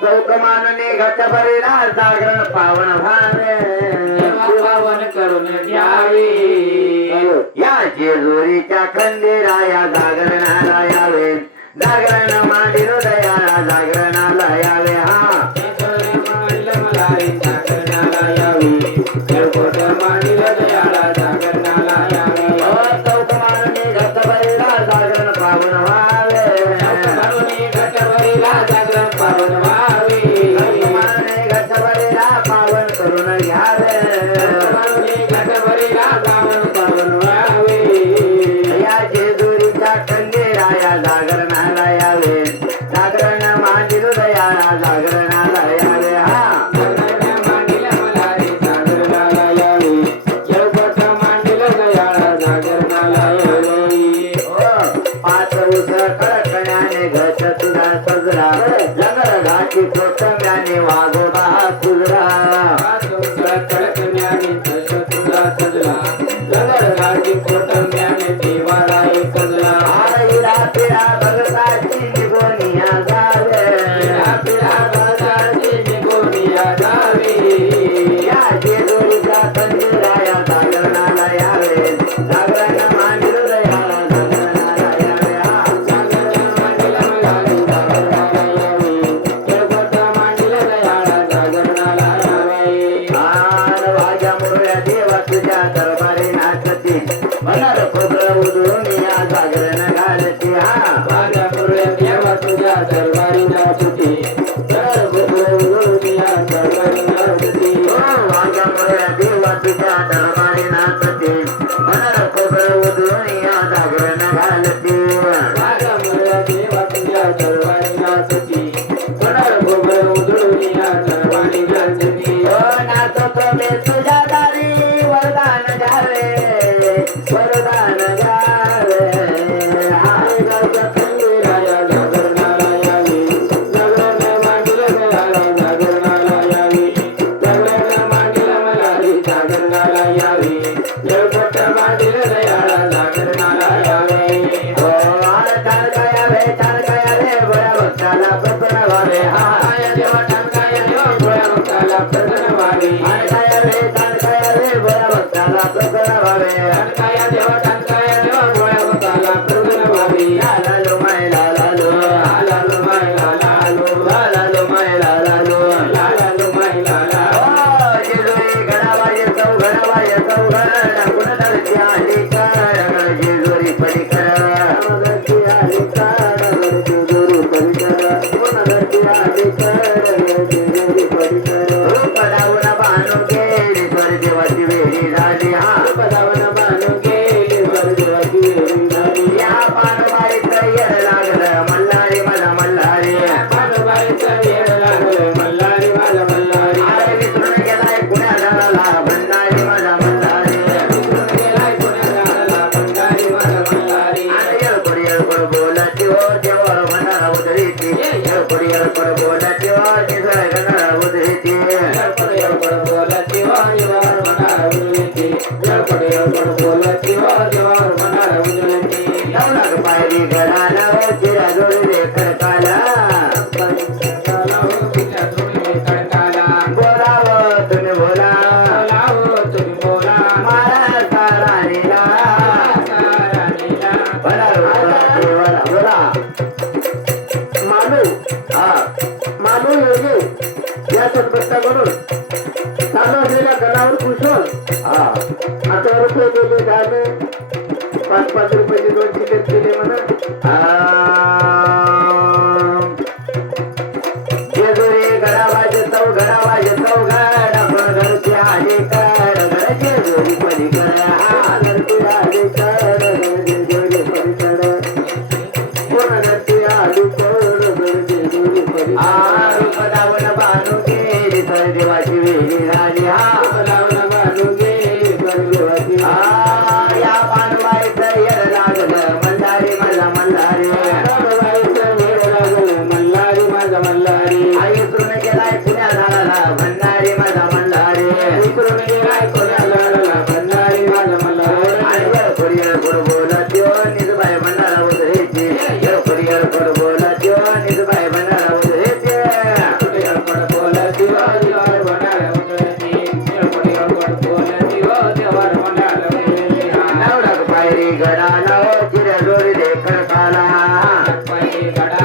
चौक मानने घट भरेला जागरण पावन भावे पावन करून घ्यावे या जेजुरीच्या खंडेराया जागरणाला यावे जागरण मांडील दयाला जागरणाला यावे हा जागरणाला यावी जळकोट मांडील दयाला जागरणाला यावी चौक मानने घट भरेला जागरण पावन व्हावे घट भरीला जागरण पावन व्हावे मानने घट भरेला पावन करून घ्यावे घट भरीला पावन व्हावे या जेजुरीच्या खंडेराया जागरणाला यावे जागरण मांडील दयाला जागरणाला यावे हा पाच उस कडकण्याने घट तुझा सजरा जंगल घाटी कोथंब्याने वाघोबा तुझरा आईला पिढा भगताची निगोनिया जावे या जेजुरीच्या खंडेराया जागरणाला यावे जागरण मांडील दयाला जागरणाला यावे हा वाघ्या मुरळ्या देवा तुझ्या दरबारी नाचती मनार खोबरं उधळून या जागरण घालती हा दरबारी नाचती वाघ्या मुरळ्या देवा तुझ्या दरबारी नाचती मनार खोबरं उधळून या जागरण घालती नाचतो मी तुझ्या दारी वरदान घ्यावे वरदान घ्यावे ₹5 2 तिकीट केले म्हणा जेजुरी गडा वाजतो घड आपण घरची आली कड घड जेजुरी पलीकड घरची आली कड जेजुरी पलीकड कोण घरची आली कड जेजुरी पलीकड रूप लावून बांधू गेली तर देवाची वेळी झाली लावून बांधू गेली तर देवाची या पानबाईचं येड लागलं मल्हारी माझा मल्हारी मल्हारी माझा मल्हारी आई इकडून गेलाय पुण्याला भंडारी माझा मल्हारी इकडून गेलाय पुण्याला भंडारी माझा मल्हारी आणि कोरियर बोलत यो निजबाई भंडारा उधळीची कोरियर बोलत यो निजबाई भंडारा उधळीची पायरी गडाला चिरजोरी देखर काला पायरी गडा